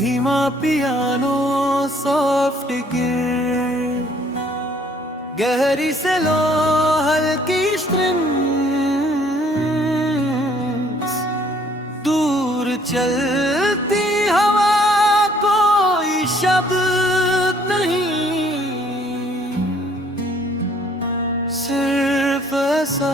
धीमा piano soft gear, गहरी से लो हल्की स्ट्रिंग्स, दूर चलती हवा कोई शब्द नहीं, सिर्फ ऐसा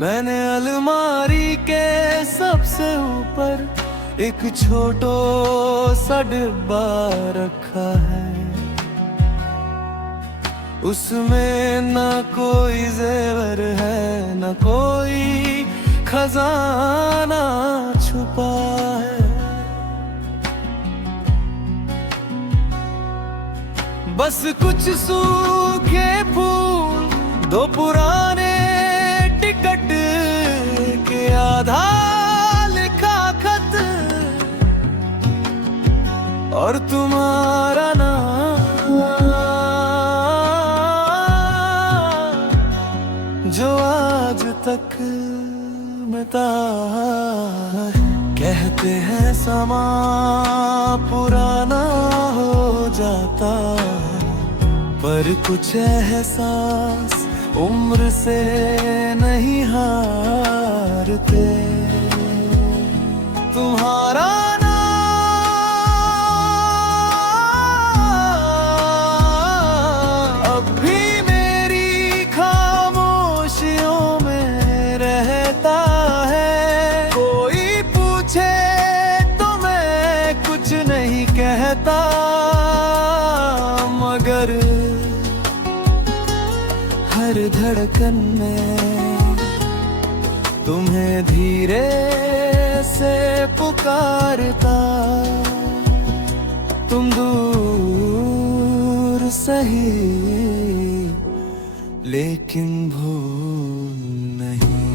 मैंने अलमारी के सबसे ऊपर एक छोटो सा डिब्बा रखा है। उसमें ना कोई जेवर है, ना कोई खजाना छुपा है। बस कुछ सूखे फूल, दो पुराने टिकट के आधा लिखा खत और तुम्हारा नाम जो आज तक मिटा है। कहते हैं समा पुराना हो जाता, पर कुछ एहसास उम्र से नहीं हारते। तुम्हारा नाम अब भी मेरी खामोशियों में रहता है। कोई पूछे तो मैं कुछ नहीं कहता, मगर हर धड़कन में तुम्हें धीरे से पुकारता। तुम दूर सही लेकिन भूल नहीं।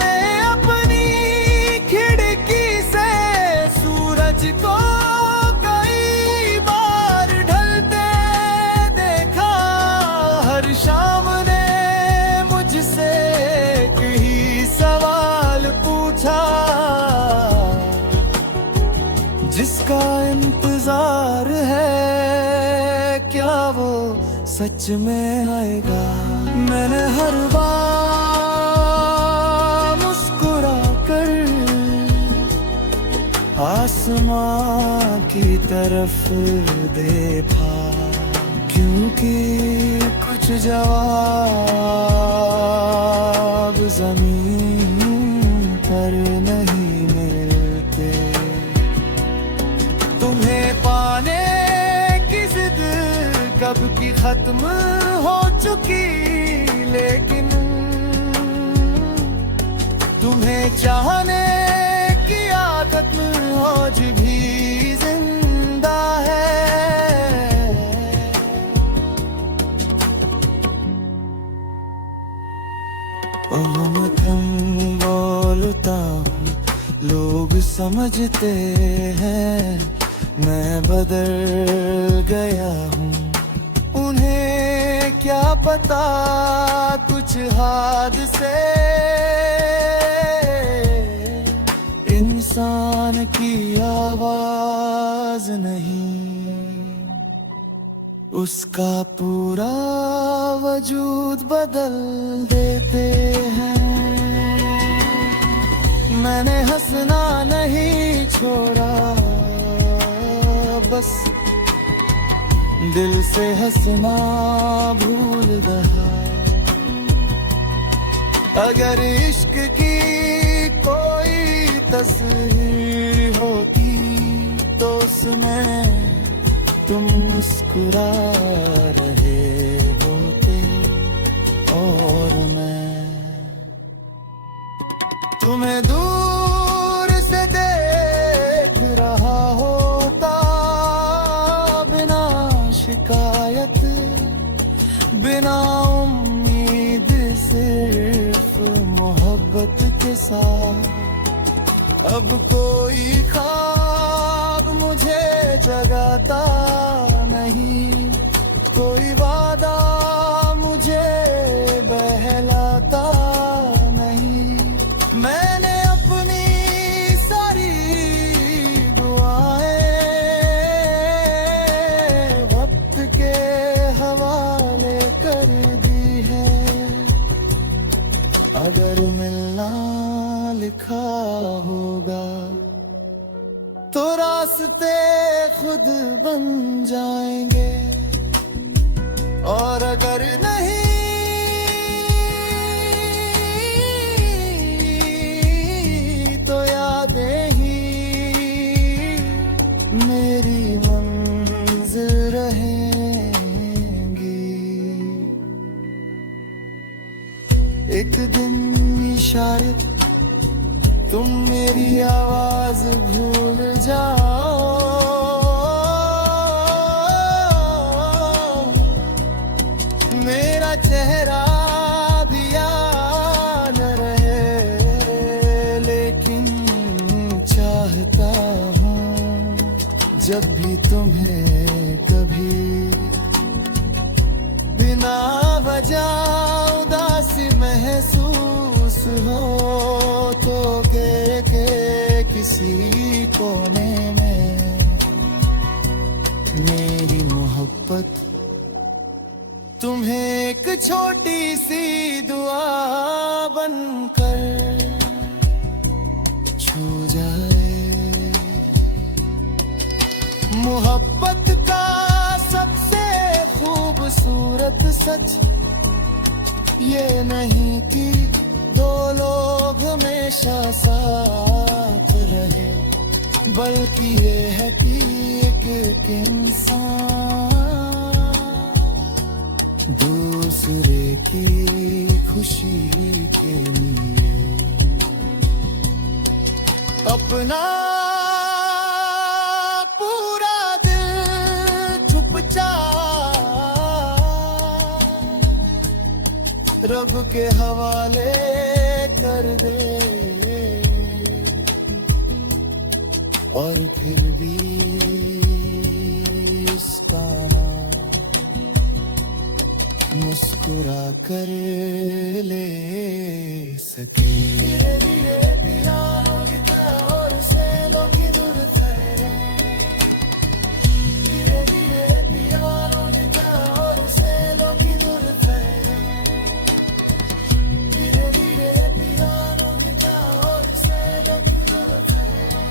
ने अपनी खिड़की से सूरज को शाम ने मुझसे एक ही सवाल पूछा, जिसका इंतजार है क्या वो सच में आएगा। मैंने हर बार मुस्कुरा कर आसमां की तरफ देखा, क्योंकि कुछ जवाब ज़मीन पर नहीं मिलते। तुम्हें पाने की जिद कब की खत्म हो चुकी, लेकिन तुम्हें चाहने की आदत आज भी जिंदा है। मैं कम बोलता हूँ, लोग समझते हैं मैं बदल गया हूँ। उन्हें क्या पता कुछ हादसे इंसान की आवाज नहीं, उसका पूरा वजूद बदल देते हैं। मैंने हंसना नहीं छोड़ा, बस दिल से हंसना भूल रहा। अगर इश्क की कोई तस्वीर होती तो उसमें तुम मुस्कुरा रहे होते और मैं तुम्हें दूर से देख रहा होता, बिना शिकायत बिना उम्मीद, सिर्फ मोहब्बत के साथ। अब कोई ख्वाब मुझे जगाता नहीं, कोई वादा मुझे खुद बन जाएंगे। और अगर नहीं तो यादें ही मेरी मंजिल रहेंगी। एक दिन शायद तुम मेरी आवाज भूल जाओ, मेरा चेहरा भी याद न रहे, लेकिन चाहता हूँ जब भी तुम्हें कभी बिना वजह उदासी महसूस हो तो के किसी कोने में मेरी मोहब्बत तुम्हें एक छोटी सी दुआ बनकर छू जाए। मोहब्बत का सबसे खूबसूरत सच ये नहीं कि दो लोग हमेशा साथ रहे, बल्कि ये है कि एक इंसान दूसरे की खुशी के लिए अपना पूरा दिल चुपचाप रब के हवाले कर दे। और फिर भी उसका नाम मुस्कुरा कर ले सके। धीरे धीरे पियानो की तरह और से लोग दूर ठहरे, धीरे धीरे पियानो की तरह और से लोग दूर ठहरे, धीरे धीरे पियानो की तरह और से लोग दूर ठहरे,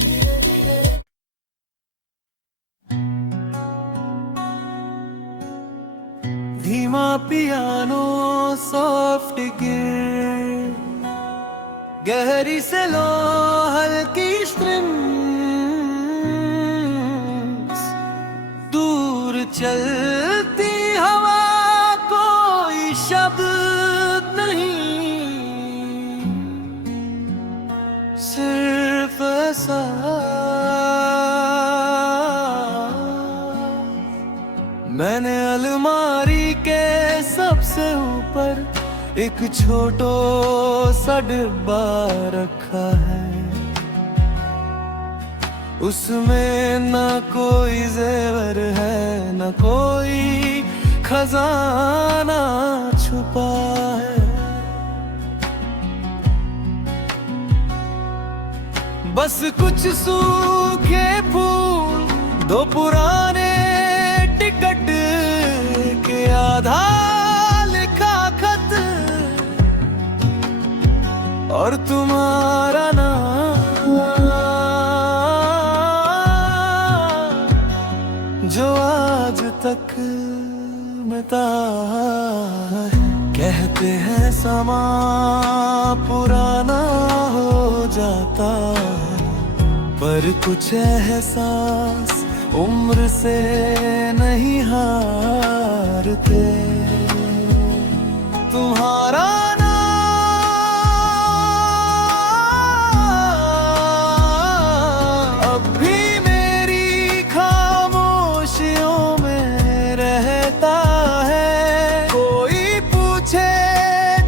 धीरे धीरे। धीमा पियानो सॉफ्ट गिर, गहरी से लो हल्की स्ट्रिंग्स, दूर चलती हवा कोई शब्द नहीं, सिर्फ ऐसा मैंने अलमारी के सबसे ऊपर एक छोटो सा डिब्बा रखा है। उसमें ना कोई जेवर है, ना कोई खजाना छुपा है। बस कुछ सूखे फूल, दो पुराने टिकट के आधा लिखा खत और तुम्हारा नाम जो आज तक मिटा है। कहते हैं समा पुराना हो जाता, पर कुछ एहसास उम्र से नहीं हारते। तुम्हारा नाम अब भी मेरी खामोशियों में रहता है। कोई पूछे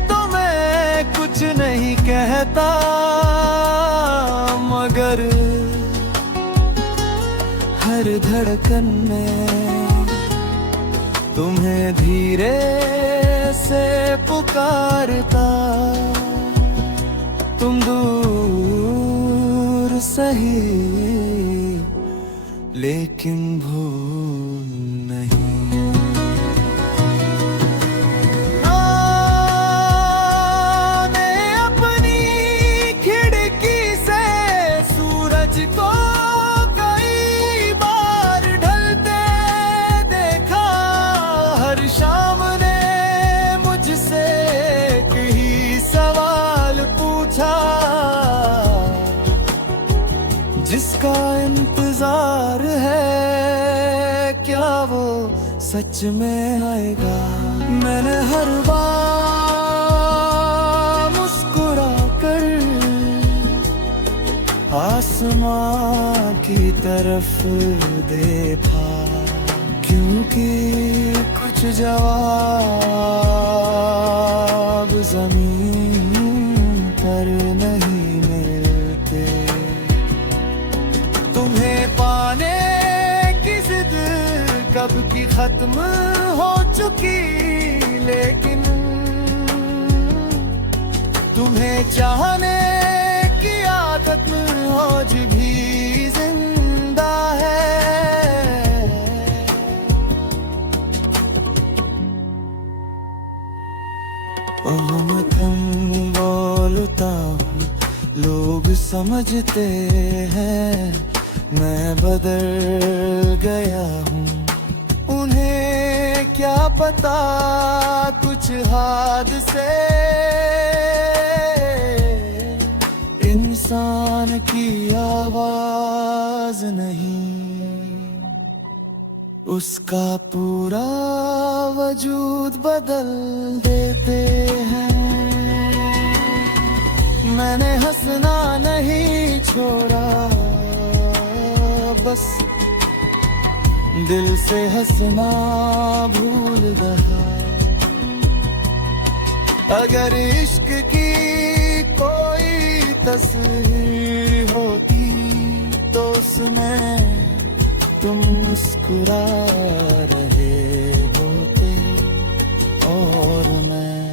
तो मैं कुछ नहीं कहता, मगर हर धड़कन में तुम्हें धीरे से पुकारता। तुम दूर सही लेकिन भूल नहीं। ने अपनी खिड़की से सूरज को इंतजार है, क्या वो सच में आएगा। मैंने हर बार मुस्कुरा कर आसमां की तरफ देखा, क्योंकि कुछ जवाब जमीन पर नहीं मिलते। तुम्हें पाने की जिद कब की खत्म हो चुकी, लेकिन तुम्हें चाहने की आदत आज भी जिंदा है। मैं कम बोलता हूँ, लोग समझते हैं मैं बदल गया हूँ। उन्हें क्या पता कुछ हादसे इंसान की आवाज नहीं, उसका पूरा वजूद बदल देते हैं। मैंने हंसना नहीं छोड़ा, बस दिल से हंसना भूल रहा। अगर इश्क की कोई तस्वीर होती तो उसमें तुम मुस्कुरा रहे होते, और मैं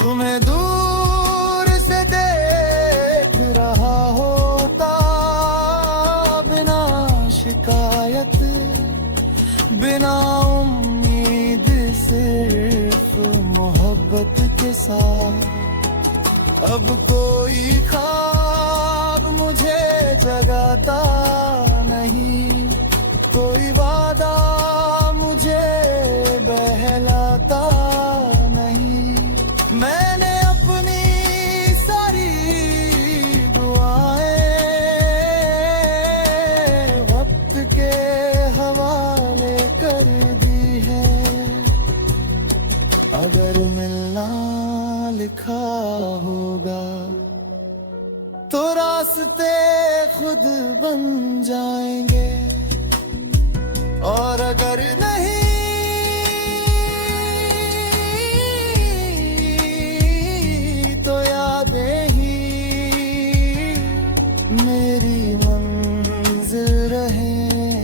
तुम्हें दूर से देख रहा होता, बिना शिकायत बिना उम्मीद, सिर्फ मोहब्बत के साथ। अब कोई ख्वाब मुझे जगाता नहीं, कोई वादा मुझे बहलाता नहीं। मैंने अपनी सारी दुआएं वक्त के हवाले कर दी है। अगर मिलना लिखा होगा तो रास्ते खुद बन जाएंगे, और अगर नहीं तो यादें ही मेरी मंजिल रहेंगी।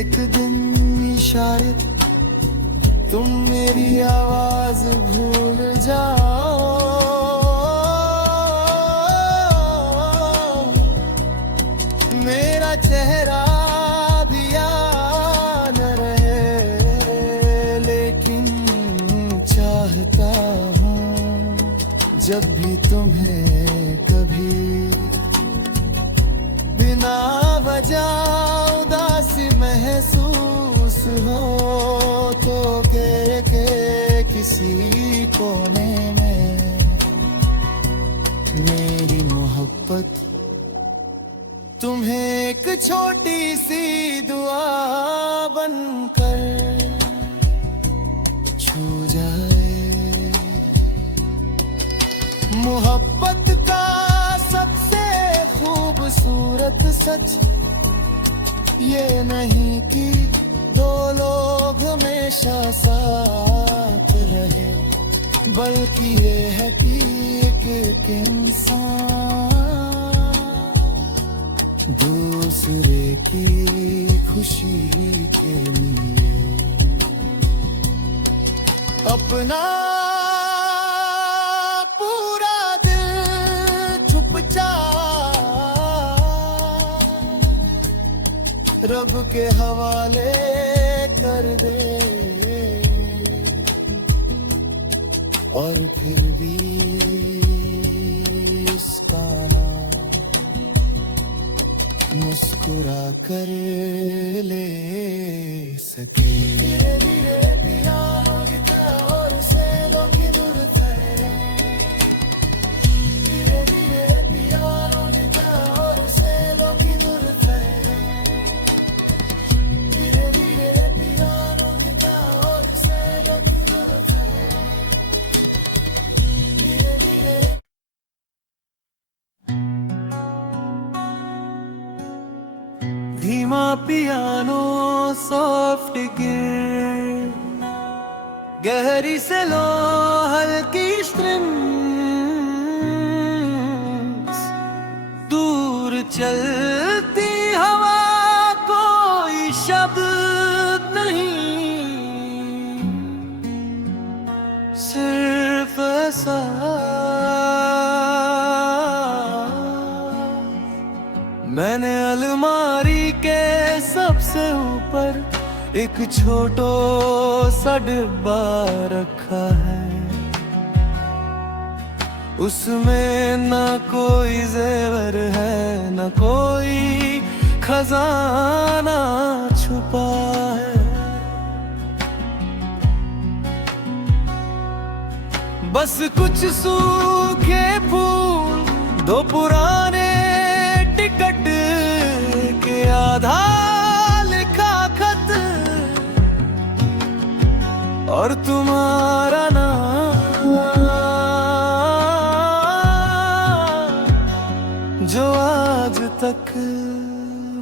एक दिन शायद तुम मेरी आवाज भूल जाओ, मेरा चेहरा भी याद न रहे, लेकिन चाहता हूँ जब भी तुम्हें कभी बिना वजह उदासी महसूस हो, तो के किसी कोने में मेरी मोहब्बत तुम्हें एक छोटी सी दुआ बनकर छू जाए। मोहब्बत का सबसे खूबसूरत सच ये नहीं कि दो लोग हमेशा साथ रहे, बल्कि ये है कि एक इंसान दूसरे की खुशी के लिए अपना पूरा दिल चुपचाप रब के हवाले कर दे, और फिर भी उसका नाम मुस्कुरा कर ले सके। धीरे धीरे पियानो की तरह और से लोग दूर थे, धीमा पियानो सॉफ्ट गिर, गहरी से लो हल्की स्ट्रिंग्स, दूर चलती हवा कोई शब्द नहीं, सिर्फ ऐसा मैंने अलमारी के सबसे ऊपर एक छोटो सा डिब्बा रखा है। उसमें ना कोई जेवर है, ना कोई खजाना छुपा है। बस कुछ सूखे फूल, दो पुराने टिकट के आधा लिखा खत और तुम्हारा नाम जो आज तक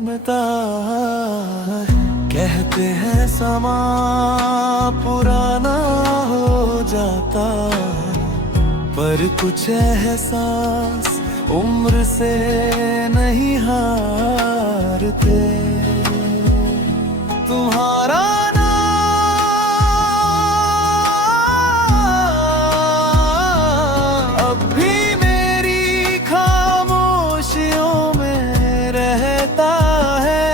मिटा है। कहते हैं समा पुराना हो जाता, पर कुछ एहसास उम्र से नहीं हारते। तुम्हारा नाम अब भी मेरी खामोशियों में रहता है।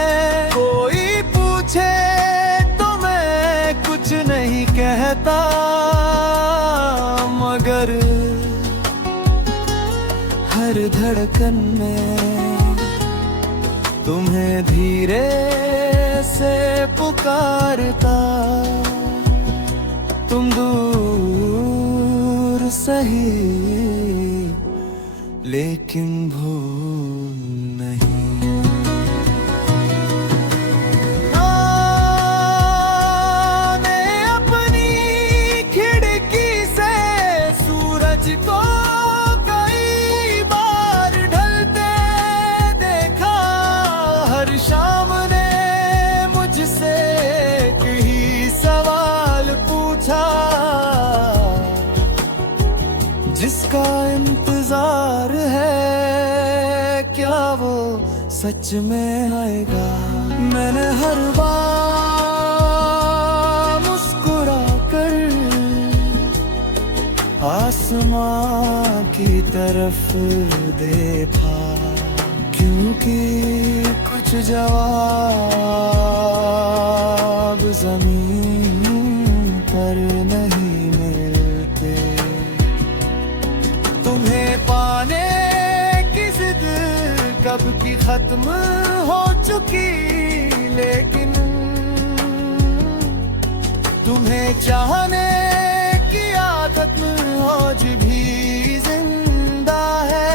कोई पूछे तो मैं कुछ नहीं कहता, मगर हर धड़कन में तुम्हें धीरे से पुकारता। तुम दूर सही लेकिन भूल नहीं। ने अपनी खिड़की से सूरज को शाम ने मुझसे एक ही सवाल पूछा, जिसका इंतजार है क्या वो सच में आएगा। मैंने हर बार मुस्कुरा कर आसमां की तरफ देखा, क्योंकि कुछ जवाब ज़मीन पर नहीं मिलते। तुम्हें पाने की जिद कब की खत्म हो चुकी, लेकिन तुम्हें चाहने की आदत आज भी जिंदा है।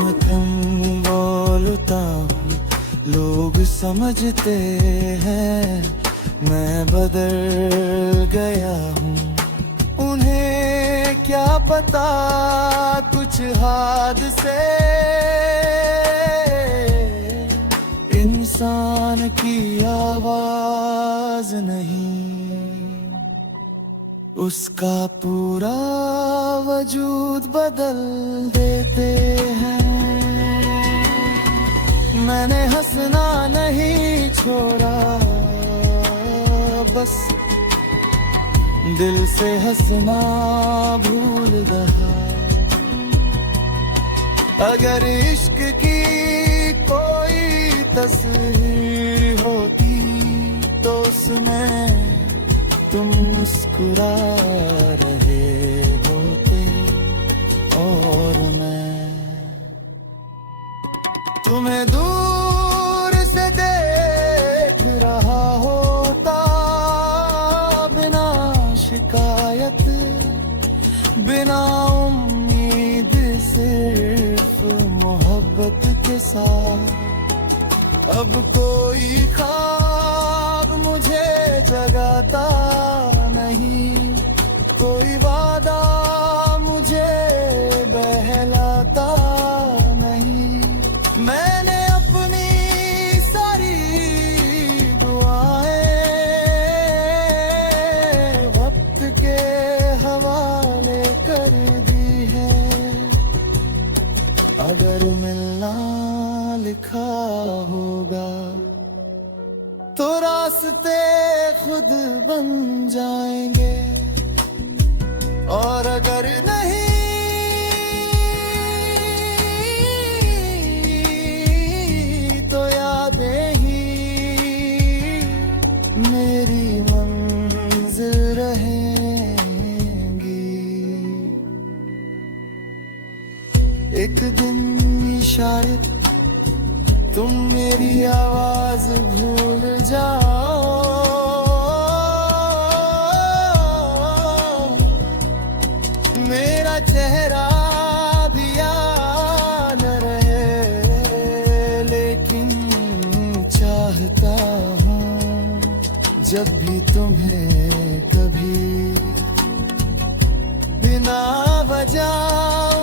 मैं कम बोलता हूँ, लोग समझते हैं मैं बदल गया हूँ। उन्हें क्या पता कुछ हादसे इंसान की आवाज नहीं, उसका पूरा वजूद बदल देते हैं। मैंने हंसना नहीं छोड़ा, बस दिल से हंसना भूल रहा। अगर इश्क की कोई तस्वीर होती तो उसमें तुम मुस्कुरा रहे होते और मैं तुम्हें दूर से देख रहा होता, बिना शिकायत बिना उम्मीद, सिर्फ मोहब्बत के साथ। अब कोई ख्वाब मुझे जगाता नहीं, कोई वादा मुझे खुद बन जाएंगे। और अगर नहीं तो यादें ही मेरी मंजिल रहेंगी। एक दिन शायद तुम मेरी आवाज भूल जाओ, मेरा चेहरा भी याद न रहे, लेकिन चाहता हूँ जब भी तुम्हें कभी बिना वजह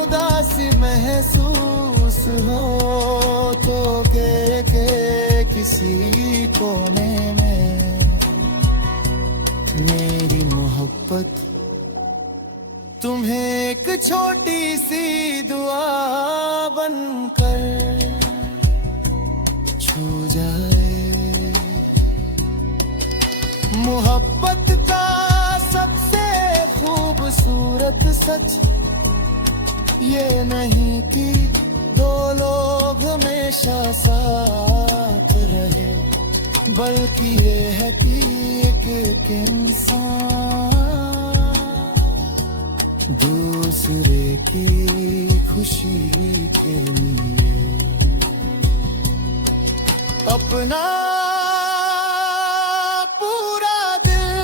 उदासी महसूस हो तो के किसी कोने में मेरी मोहब्बत तुम्हें एक छोटी सी दुआ बनकर छू जाए। मोहब्बत का सबसे खूबसूरत सच ये नहीं कि दो लोग हमेशा साथ रहे, बल्कि ये है कि एक इंसान दूसरे की खुशी के लिए अपना पूरा दिल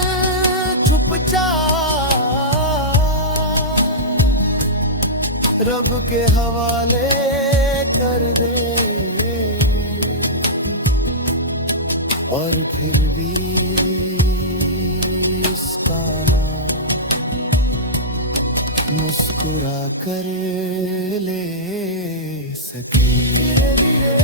चुपचाप रब के हवाले कर दे। और फिर भी उसका नाम मुस्कुरा कर ले सके। धीरे धीरे